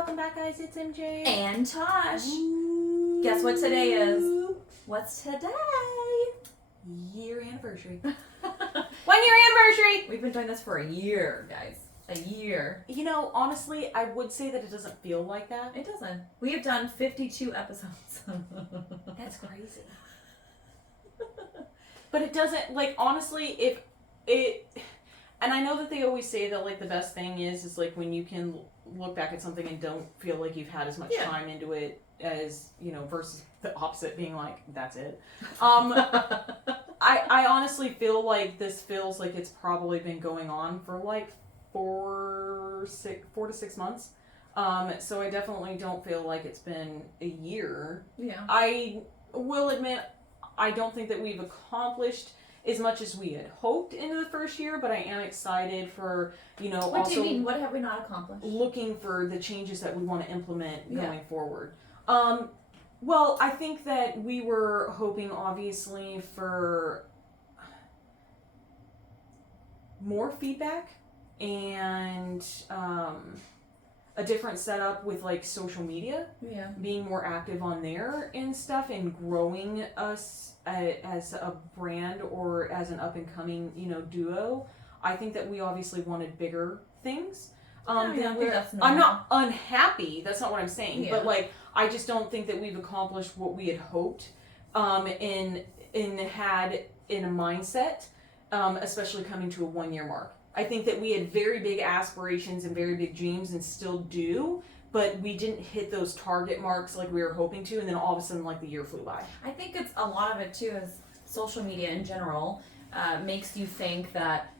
welcome back, guys. It's MJ. And Tosh. Ooh. Guess what today is? What's today? Year anniversary. 1 year anniversary! We've been doing this for a year, guys. A year. You know, honestly, I would say that it doesn't feel like that. It doesn't. We have done 52 episodes. That's crazy. But it doesn't, like, honestly, if it... And I know that they always say that, like, the best thing is like, when you can look back at something and don't feel like you've had as much time into it as, you know, versus the opposite being like, that's it. I honestly feel like this feels like it's probably been going on for, like, 4 to 6 months. So I definitely don't feel like it's been a year. Yeah. I will admit, I don't think that we've accomplished as much as we had hoped into the first year, but I am excited for, you know, What also do you mean? What have we not accomplished? looking for the changes that we want to implement going forward. Well, I think that we were hoping, obviously, for more feedback and a different setup with, like, social media. Yeah. Being more active on there and stuff, and growing us as a brand or as an up-and-coming, you know, duo. I think that we obviously wanted bigger things. I think that's normal. I'm not unhappy. That's not what I'm saying. Yeah. But, like, I just don't think that we've accomplished what we had hoped and had in a mindset, especially coming to a 1 year mark. I think that we had very big aspirations and very big dreams and still do, but we didn't hit those target marks like we were hoping to, and then all of a sudden, like, the year flew by. I think it's a lot of it too is social media in general makes you think that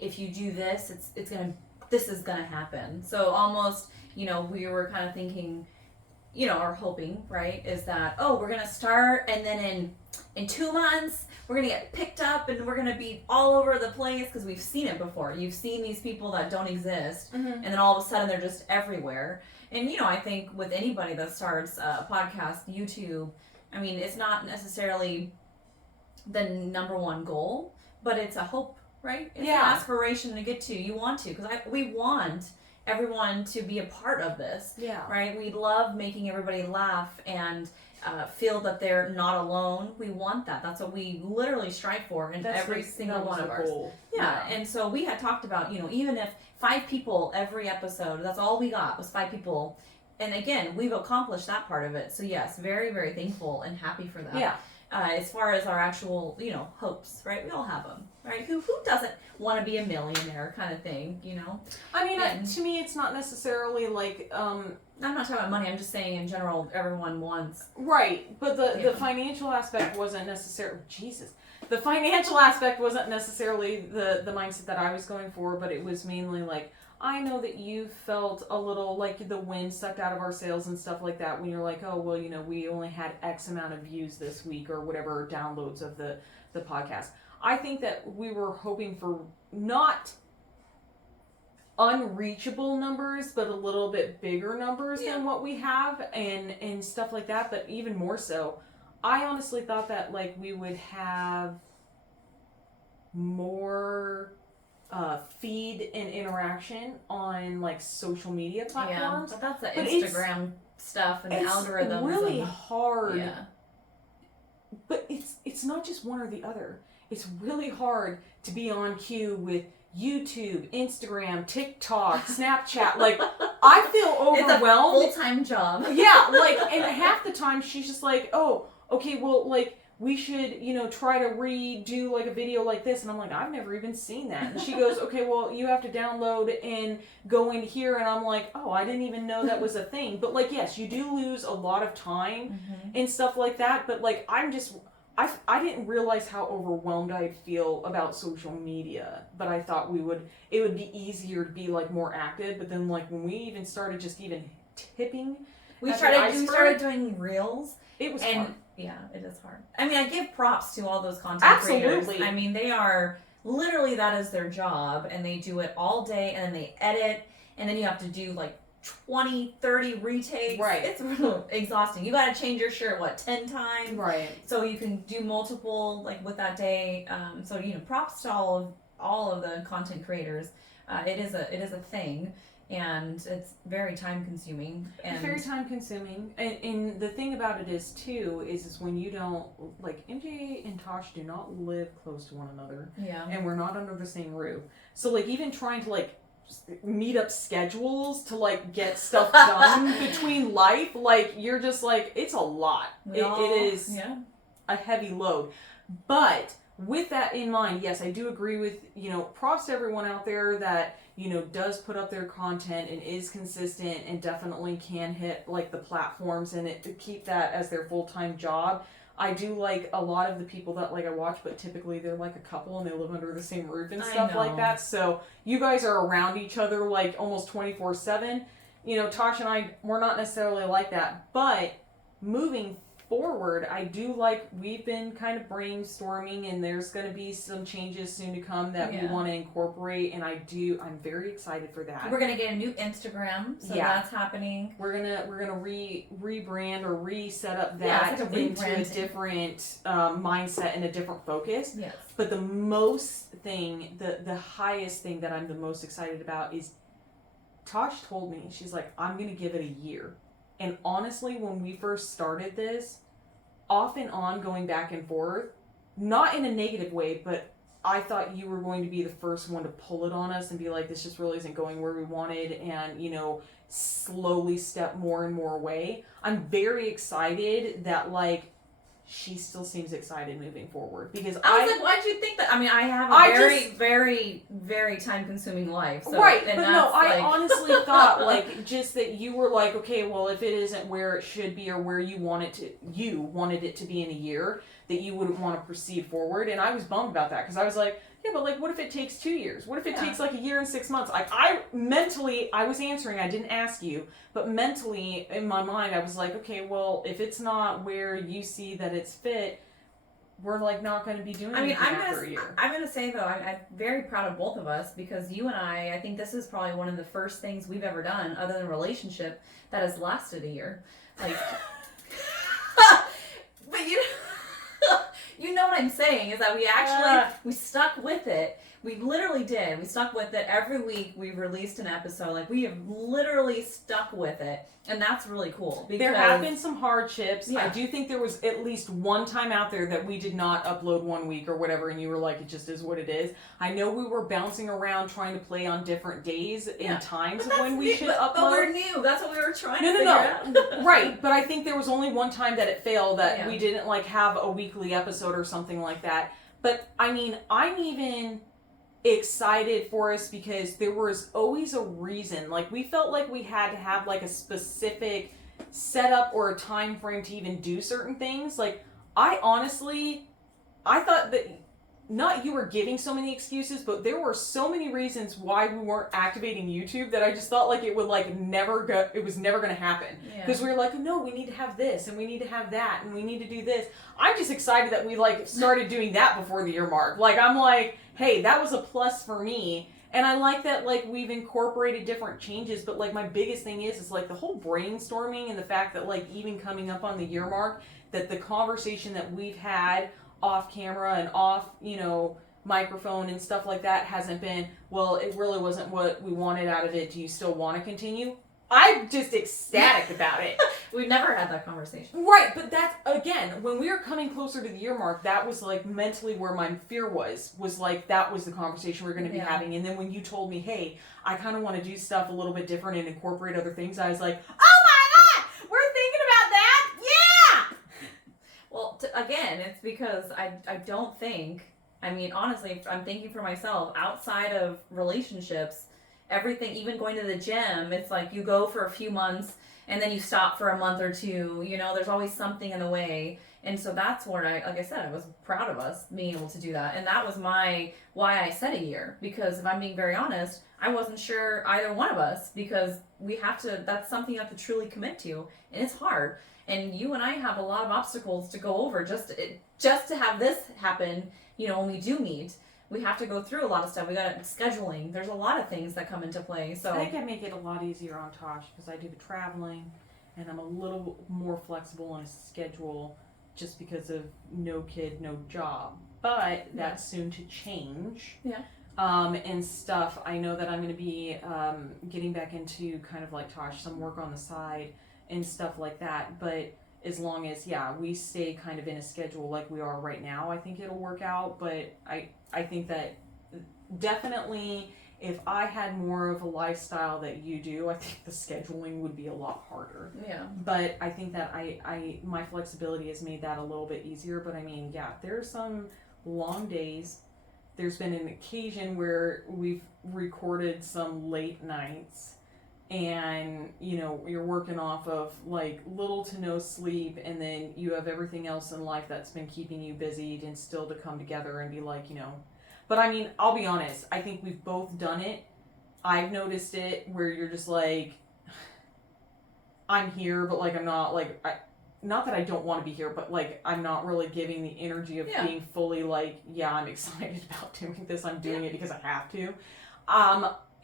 if you do this, this is gonna happen. So almost, you know, we were kind of thinking, you know, or hoping, right, is that, oh, we're gonna start and then in 2 months we're gonna get picked up and we're gonna be all over the place, because we've seen it before. You've seen these people that don't exist, and then all of a sudden they're just everywhere. And, you know, I think with anybody that starts a podcast, YouTube, I mean, it's not necessarily the number one goal, but it's a hope, right? It's an aspiration to get to. You want to, because we want everyone to be a part of this, right? We love making everybody laugh and feel that they're not alone. We want that. That's what we literally strive for in every single one of ours. Yeah, and so we had talked about, you know, even if 5 people every episode, that's all we got was 5 people. And again, we've accomplished that part of it. So yes, very, very thankful and happy for that. Yeah. As far as our actual, you know, hopes, right? We all have them, right? Who doesn't want to be a millionaire kind of thing, you know? I mean, to me, it's not necessarily like... I'm not talking about money. I'm just saying in general, everyone wants... Right, but the financial aspect wasn't necessarily... Jesus. The financial aspect wasn't necessarily the mindset that I was going for, but it was mainly like, I know that you felt a little like the wind sucked out of our sails and stuff like that when you're like, oh, well, you know, we only had X amount of views this week or whatever downloads of the podcast. I think that we were hoping for not unreachable numbers, but a little bit bigger numbers than what we have and stuff like that. But even more so, I honestly thought that, like, we would have more feed and interaction on, like, social media platforms. Yeah, but that's the Instagram stuff and the algorithms. It's really hard. Yeah. But it's not just one or the other. It's really hard to be on cue with YouTube, Instagram, TikTok, Snapchat. Like, I feel overwhelmed. It's a full-time job. Yeah, like, and half the time she's just like, oh, okay, well, like, we should, you know, try to redo, like, a video like this. And I'm like, I've never even seen that. And she goes, okay, well, you have to download and go in here. And I'm like, oh, I didn't even know that was a thing. But, like, yes, you do lose a lot of time and stuff like that. But, like, I didn't realize how overwhelmed I'd feel about social media, but I thought it would be easier to be, like, more active. But then, like, when we even started just even tipping, we started doing reels. It was hard. Yeah, it is hard. I mean, I give props to all those content creators. I mean, they are literally, that is their job, and they do it all day, and then they edit, and then you have to do, like, 20, 30 retakes. Right. It's really exhausting. You got to change your shirt, 10 times? Right. So you can do multiple, like, with that day. So, you know, props to all of the content creators. It is a thing. and it's very time consuming. And It's very time consuming, and the thing about it is too is when you don't like MJ and Tosh do not live close to one another, yeah, and we're not under the same roof. So like even trying to like meet up schedules to like get stuff done between life, like you're just like it's a lot. It is a heavy load, but. With that in mind, yes, I do agree with, props to everyone out there that, does put up their content and is consistent and definitely can hit, like, the platforms and keep that as their full-time job. I do like a lot of the people that, like, I watch, but typically they're, like, a couple and they live under the same roof and stuff like that. So you guys are around each other, like, almost 24/7. Tosh and I, we're not necessarily like that. But moving forward, I do like we've been kind of brainstorming and there's going to be some changes soon to come that we want to incorporate, and I'm very excited for that. We're going to get a new Instagram, so that's happening. We're going to rebrand or reset up that into a different mindset and a different focus. Yes. But the highest thing that I'm the most excited about is Tosh told me, she's like, I'm going to give it a year. And honestly, when we first started this, off and on going back and forth, not in a negative way, but I thought you were going to be the first one to pull it on us and be like, this just really isn't going where we wanted, and, slowly step more and more away. I'm very excited that, like, she still seems excited moving forward because I was like, why'd you think that? I mean, I have a very, very time-consuming life. So, right, but no, I honestly thought, like, just that you were like, okay, well, if it isn't where it should be or where you wanted it to be in a year, that you wouldn't want to proceed forward. And I was bummed about that because I was like, yeah, but like, what if it takes 2 years? What if it takes like a year and 6 months? Like, I was answering, I didn't ask you, but mentally in my mind, I was like, okay, well, if it's not where you see that it's fit, we're like not going to be doing anything after a year. I'm going to say though, I'm very proud of both of us because you and I think this is probably one of the first things we've ever done other than a relationship that has lasted a year. Like, but you know what I'm saying is that we actually, we stuck with it. We literally did. We stuck with it. Every week we've released an episode. Like, we have literally stuck with it. And that's really cool. Because there have been some hardships. Yeah. I do think there was at least one time out there that we did not upload 1 week or whatever, and you were like, it just is what it is. I know we were bouncing around trying to play on different days and times of when we should upload. But we're new. That's what we were trying to figure out. Right. But I think there was only one time that it failed, that we didn't like have a weekly episode or something like that. But I mean, I'm even excited for us because there was always a reason. Like, we felt like we had to have like a specific setup or a time frame to even do certain things. Like, I thought that not you were giving so many excuses, but there were so many reasons why we weren't activating YouTube that I just thought like it would like it was never going to happen. Because we were like, no, we need to have this and we need to have that and we need to do this. I'm just excited that we like started doing that before the year mark. Like, I'm like, hey, that was a plus for me. And I like that, like, we've incorporated different changes, but, like, my biggest thing is like, the whole brainstorming and the fact that, like, even coming up on the year mark, that the conversation that we've had off camera and off, microphone and stuff like that hasn't been, well, it really wasn't what we wanted out of it. Do you still want to continue? I'm just ecstatic about it. We've never had that conversation. Right, but that's, again, when we were coming closer to the year mark, that was, like, mentally where my fear was like, that was the conversation we were going to be having. And then when you told me, hey, I kind of want to do stuff a little bit different and incorporate other things, I was like, oh my God, we're thinking about that? Yeah! Well, again, it's because I don't think, I mean, honestly, I'm thinking for myself, outside of relationships, everything, even going to the gym, it's like you go for a few months and then you stop for a month or two, there's always something in the way. And so that's where like I said, I was proud of us being able to do that. And that was why I said a year, because if I'm being very honest, I wasn't sure either one of us, because that's something you have to truly commit to, and it's hard. And you and I have a lot of obstacles to go over just to have this happen, when we do meet. We have to go through a lot of stuff. We got scheduling. There's a lot of things that come into play. So I think I make it a lot easier on Tosh because I do the traveling, and I'm a little more flexible on a schedule just because of no kid, no job. But that's soon to change. Yeah. and stuff. I know that I'm going to be getting back into kind of like Tosh, some work on the side and stuff like that. But as long as, we stay kind of in a schedule like we are right now, I think it'll work out. But I think that definitely if I had more of a lifestyle that you do, I think the scheduling would be a lot harder. Yeah. But I think that my flexibility has made that a little bit easier. But I mean, there's some long days. There's been an occasion where we've recorded some late nights and, you're working off of like little to no sleep, and then you have everything else in life that's been keeping you busy and still to come together and be like, But I mean, I'll be honest, I think we've both done it. I've noticed it where you're just like, I'm here, but like I'm not, like, not that I don't want to be here, but like I'm not really giving the energy of being fully like, I'm excited about doing this. I'm doing it because I have to.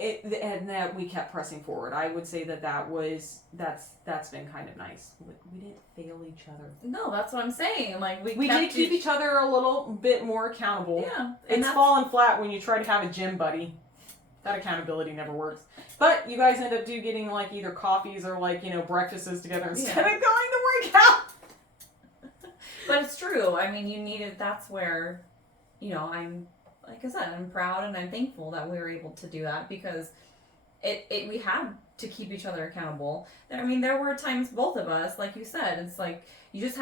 And that we kept pressing forward. I would say that's been kind of nice. We didn't fail each other. No, that's what I'm saying. Like we did keep each other a little bit more accountable. Yeah, it's fallen flat when you try to have a gym buddy. That accountability never works. But you guys end up getting like either coffees or like, breakfasts together instead of going to work out. But it's true. I mean, you needed, that's where, I'm, like I said, I'm proud and I'm thankful that we were able to do that because we had to keep each other accountable. I mean, there were times both of us, like you said, it's like you just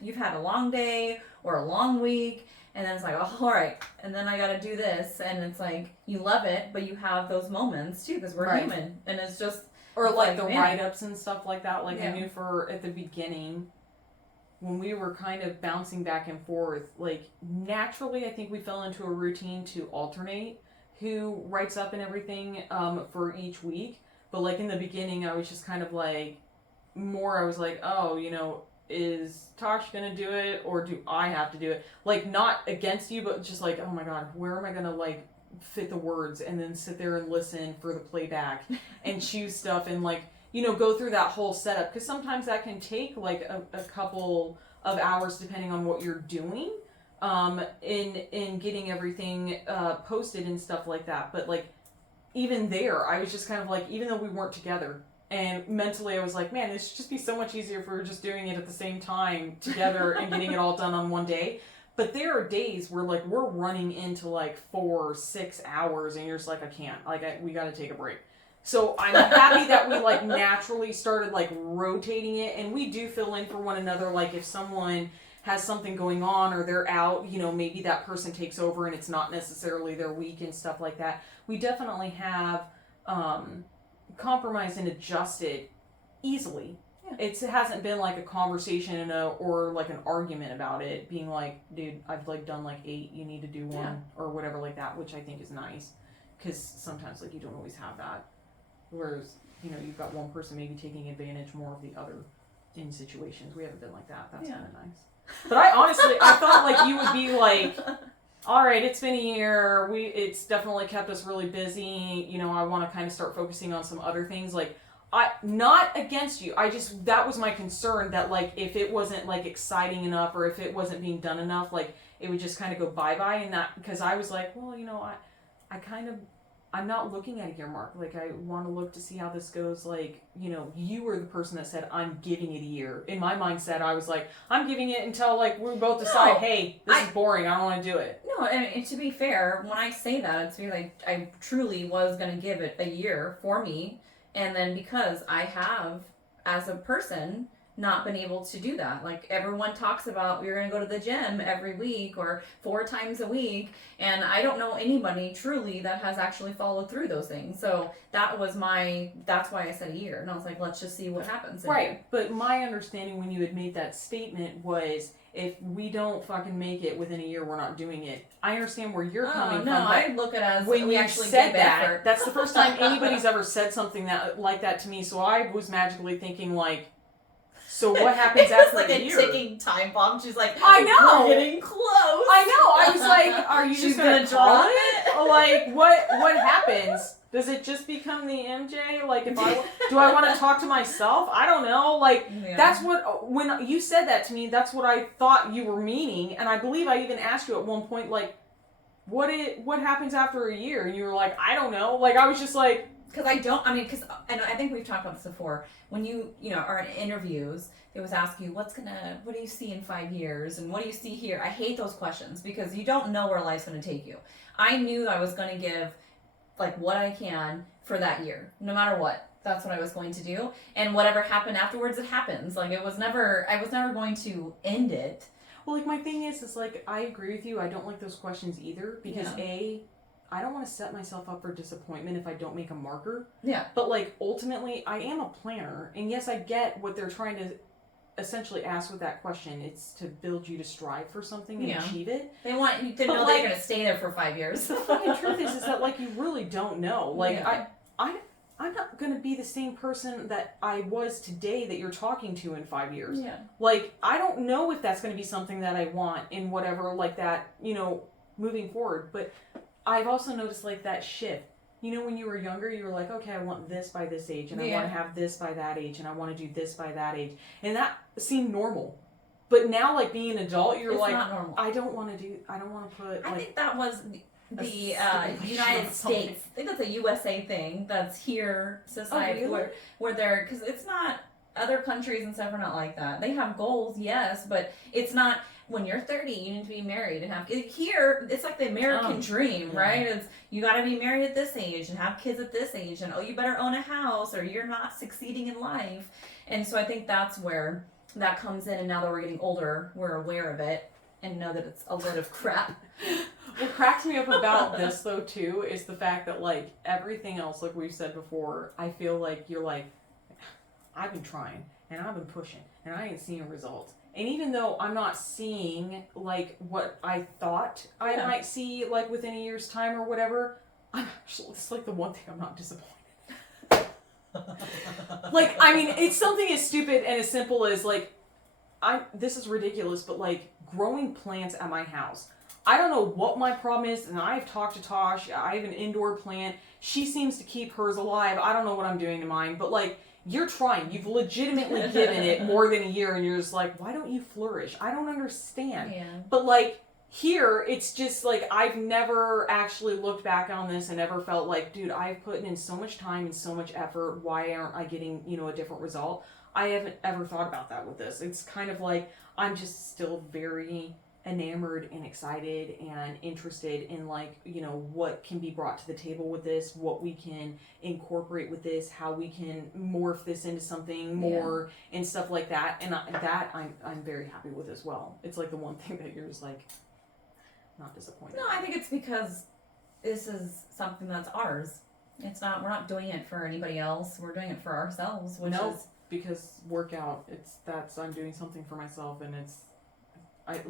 you've had a long day or a long week, and then it's like, oh, all right, and then I got to do this, and it's like you love it, but you have those moments too because we're human, and it's just or like the write-ups and stuff like that. Like I knew at the beginning when we were kind of bouncing back and forth, like naturally I think we fell into a routine to alternate who writes up and everything for each week. But like in the beginning I was just kind of like I was like, oh, is Tosh gonna do it or do I have to do it? Like not against you, but just like, oh my god, where am I gonna like fit the words and then sit there and listen for the playback and choose stuff and like go through that whole setup, because sometimes that can take like a couple of hours depending on what you're doing in getting everything posted and stuff like that. But like even there I was just kind of like, even though we weren't together, and mentally I was like, man, this should just be so much easier if we were just doing it at the same time together and getting it all done on one day. But there are days where like we're running into like 4 or 6 hours and you're just like, I can't, like we got to take a break. So I'm happy that we like naturally started like rotating it, and we do fill in for one another. Like if someone has something going on or they're out, maybe that person takes over and it's not necessarily their week and stuff like that. We definitely have compromised and adjusted easily. Yeah. It hasn't been like a conversation or like an argument about it being like, dude, I've like done like 8, you need to do 1 or whatever like that, which I think is nice because sometimes like you don't always have that. Whereas, you've got one person maybe taking advantage more of the other in situations. We haven't been like that. That's kind of nice. But I thought like you would be like, all right, it's been a year. It's definitely kept us really busy. I want to kind of start focusing on some other things. Like, not against you. That was my concern that like if it wasn't like exciting enough or if it wasn't being done enough, like it would just kind of go bye-bye. And that, because I was like, well, I'm not looking at a year mark. Like, I want to look to see how this goes. Like, you were the person that said, I'm giving it a year. In my mindset, I was like, I'm giving it until, like, we both decide, hey, this is boring. I don't want to do it. No, and to be fair, when I say that, it's because I truly was going to give it a year for me. And then because I have, as a person, not been able to do that. Like everyone talks about, you're going to go to the gym every week or 4 times a week. And I don't know anybody truly that has actually followed through those things. So that's why I said a year. And I was like, let's just see what happens. Right. But my understanding when you had made that statement was, if we don't fucking make it within a year, we're not doing it. I understand where you're coming from. No, I look at it as when we you actually said give that. effort. That's the first time anybody's ever said something like that to me. So I was magically thinking like, so what happens after like a year? It's like a ticking time bomb. She's like, I know, we're getting close. I know. I was like, are you just gonna draw it? Like, what happens? Does it just become the MJ? Like, do I want to talk to myself? I don't know. Like, that's what, when you said that to me, that's what I thought you were meaning. And I believe I even asked you at one point, like, what happens after a year? And you were like, I don't know. Like, I was just like, because and I think we've talked about this before. When you are in interviews, they always ask you, what do you see in 5 years? And what do you see here? I hate those questions because you don't know where life's going to take you. I knew I was going to give like what I can for that year, no matter what. That's what I was going to do. And whatever happened afterwards, it happens. Like I was never going to end it. Well, like my thing is like, I agree with you. I don't like those questions either because I don't want to set myself up for disappointment if I don't make a marker. Yeah. But like ultimately, I am a planner, and yes, I get what they're trying to essentially ask with that question. It's to build you to strive for something and achieve it. They want you to know that you're going to stay there for 5 years. The fucking truth is that like you really don't know. Like I'm not going to be the same person that I was today that you're talking to in 5 years. Yeah. Like I don't know if that's going to be something that I want in whatever like that, moving forward. But I've also noticed like that shift. When you were younger, you were like, okay, I want this by this age, and I want to have this by that age, and I want to do this by that age. And that seemed normal. But now, like, being an adult, you're like, not normal. I don't want to put, I think that was the United States. I think that's a USA thing that's here, society, where they're, because it's not, other countries and stuff are not like that. They have goals, yes, but it's not, when you're 30, you need to be married and have kids. Here, it's like the American dream, right? It's you got to be married at this age and have kids at this age, and you better own a house or you're not succeeding in life. And so I think that's where that comes in. And now that we're getting older, we're aware of it and know that it's a load of crap. What cracks me up about this though too is the fact that like everything else, like we've said before, I feel like you're like, I've been trying and I've been pushing and I ain't seeing results. And even though I'm not seeing like what I thought I might see like within a year's time or whatever, I'm actually, it's like the one thing I'm not disappointed. Like, I mean, it's something as stupid and as simple as like, this is ridiculous, but like growing plants at my house. I don't know what my problem is, and I've talked to Tosh. I have an indoor plant. She seems to keep hers alive. I don't know what I'm doing to mine, but like, you're trying. You've legitimately given it more than a year, and you're just like, why don't you flourish? I don't understand. Yeah. But like, here, it's just like, I've never actually looked back on this and ever felt like, dude, I've put in so much time and so much effort. Why aren't I getting, a different result? I haven't ever thought about that with this. It's kind of like, I'm just still very enamored and excited and interested in like, what can be brought to the table with this, what we can incorporate with this, how we can morph this into something more and stuff like that. And I'm very happy with as well. It's like the one thing that you're just like not disappointed. No, I think it's because this is something that's ours. It's not, we're not doing it for anybody else. We're doing it for ourselves, which is because workout, I'm doing something for myself, and it's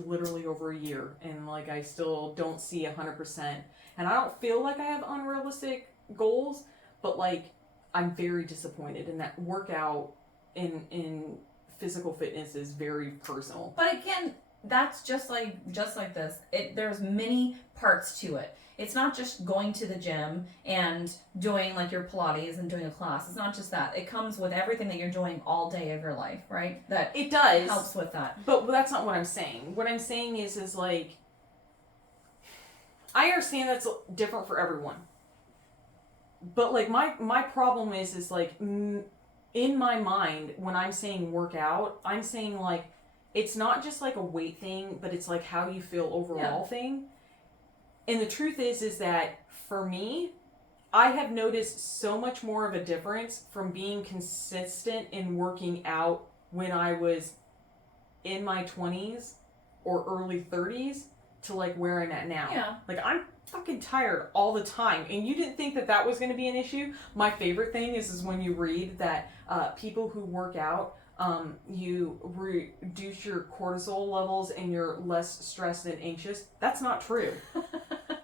literally over a year, and like I still don't see 100%, and I don't feel like I have unrealistic goals, but like I'm very disappointed, and that workout in physical fitness is very personal. But again, that's just like this. There's many parts to it. It's not just going to the gym and doing like your Pilates and doing a class. It's not just that. It comes with everything that you're doing all day of your life, right? That it does helps with that. But that's not what I'm saying. What I'm saying is like, I understand that's different for everyone. But like my problem is like in my mind when I'm saying workout, I'm saying like it's not just like a weight thing, but it's like how you feel overall thing. And the truth is that for me, I have noticed so much more of a difference from being consistent in working out when I was in my 20s or early 30s to like where I'm at now. Yeah. Like I'm fucking tired all the time. And you didn't think that was going to be an issue? My favorite thing is when you read that people who work out, you reduce your cortisol levels and you're less stressed and anxious. That's not true.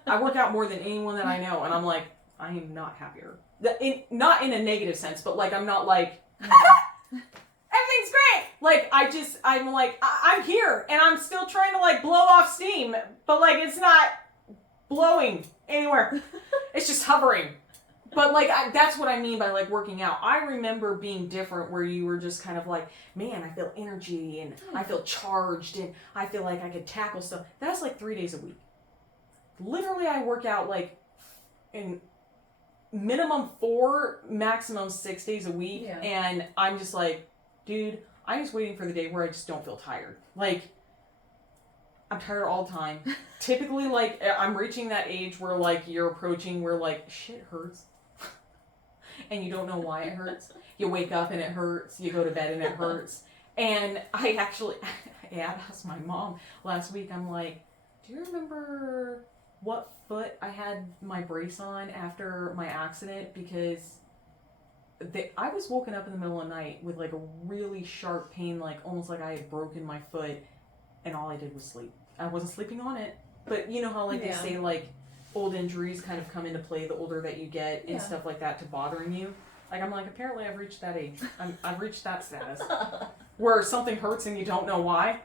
I work out more than anyone that I know, and I'm like, I am not happier. Not in a negative sense, but like I'm not like, everything's great. Like I'm like, I'm here, and I'm still trying to like blow off steam, but like it's not blowing anywhere. It's just hovering. But like that's what I mean by like working out. I remember being different where you were just kind of like, man, I feel energy and I feel charged and I feel like I could tackle stuff. That's like 3 days a week. literally I work out like in minimum 4, maximum 6 days a week. Yeah. And I'm just like, dude, I'm just waiting for the day where I just don't feel tired. Like, I'm tired all the time. Typically, like, I'm reaching that age where, like, you're approaching where, like, shit hurts. And you don't know why it hurts. You wake up and it hurts. You go to bed and it hurts. And I asked my mom last week, I'm like, do you remember what foot I had my brace on after my accident? Because I was woken up in the middle of the night with like a really sharp pain, like almost like I had broken my foot, and all I did was sleep. I wasn't sleeping on it. But you know how like they say like old injuries kind of come into play the older that you get and stuff like that to bothering you. Like, I'm like, apparently I've reached that age. I've reached that status where something hurts and you don't know why.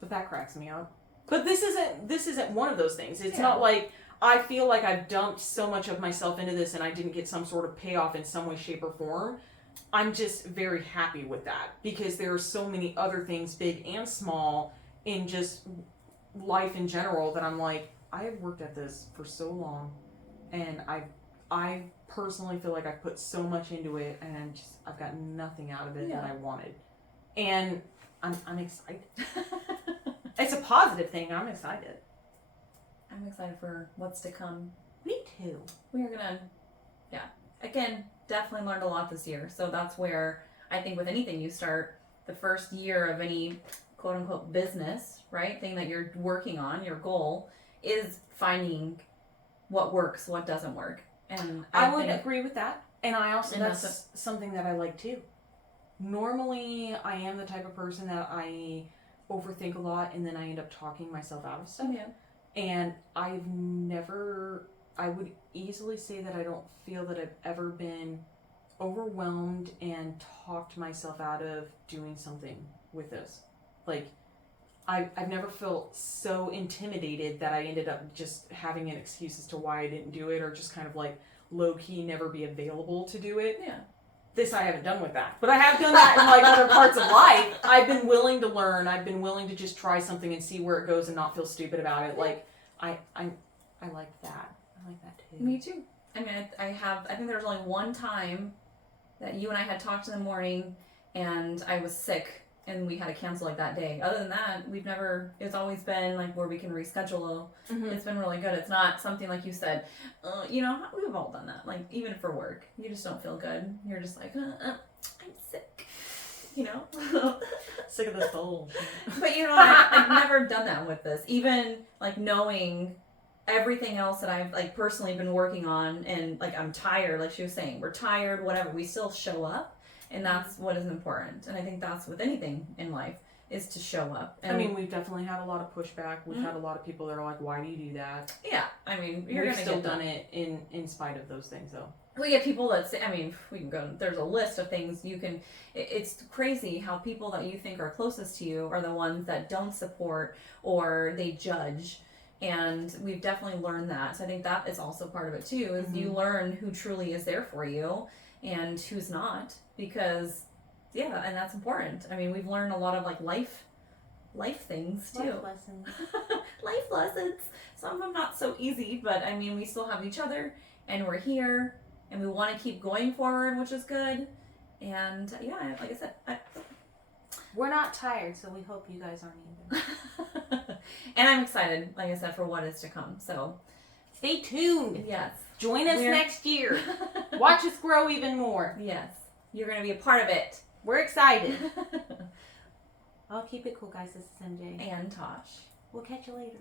But that cracks me up. But this isn't one of those things. It's not like I feel like I've dumped so much of myself into this and I didn't get some sort of payoff in some way, shape, or form. I'm just very happy with that because there are so many other things, big and small, in just life in general that I'm like, I have worked at this for so long, and I personally feel like I've put so much into it, and I've got nothing out of it that I wanted, and I'm excited. It's a positive thing. I'm excited. I'm excited for what's to come. Me too. We're gonna, again, definitely learned a lot this year. So that's where I think with anything you start, the first year of any quote unquote business, right, thing that you're working on, your goal is finding what works, what doesn't work. And I would agree with that. And I also, that's something that I like too. Normally, I am the type of person that I overthink a lot and then I end up talking myself out of stuff. Yeah. And I would easily say that I don't feel that I've ever been overwhelmed and talked myself out of doing something with this. Like, I've never felt so intimidated that I ended up just having an excuse as to why I didn't do it, or just kind of like low-key never be available to do it. Yeah. This I haven't done with that. But I have done that in like other parts of life. I've been willing to learn. I've been willing to just try something and see where it goes and not feel stupid about it. Like, I like that. I like that too. Me too. I mean, I think there was only one time that you and I had talked in the morning and I was sick and we had to cancel like that day. Other than that, it's always been like where we can reschedule. Mm-hmm. It's been really good. It's not something like you said, we've all done that. Like, even for work, you just don't feel good. You're just like, I'm sick, Sick of this whole But I've never done that with this. Even like knowing everything else that I've like personally been working on, and like I'm tired, like she was saying, we're tired, whatever, we still show up. And that's what is important. And I think that's with anything in life, is to show up. And we've definitely had a lot of pushback. We've had a lot of people that are like, why do you do that? Yeah. We've still done it in spite of those things, though. We get people that say, we can go, there's a list of things you can, it's crazy how people that you think are closest to you are the ones that don't support or they judge. And we've definitely learned that. So I think that is also part of it too, is you learn who truly is there for you and who's not, because and that's important. We've learned a lot of like life things too. Life lessons. Life lessons. Some of them not so easy, but we still have each other and we're here and we want to keep going forward, which is good. And like I said, we're not tired, so we hope you guys aren't either. And I'm excited, like I said, for what is to come. So stay tuned. Yes. Join us next year. Watch us grow even more. Yes. You're going to be a part of it. We're excited. I'll keep it cool, guys. This is MJ. And Tosh. We'll catch you later.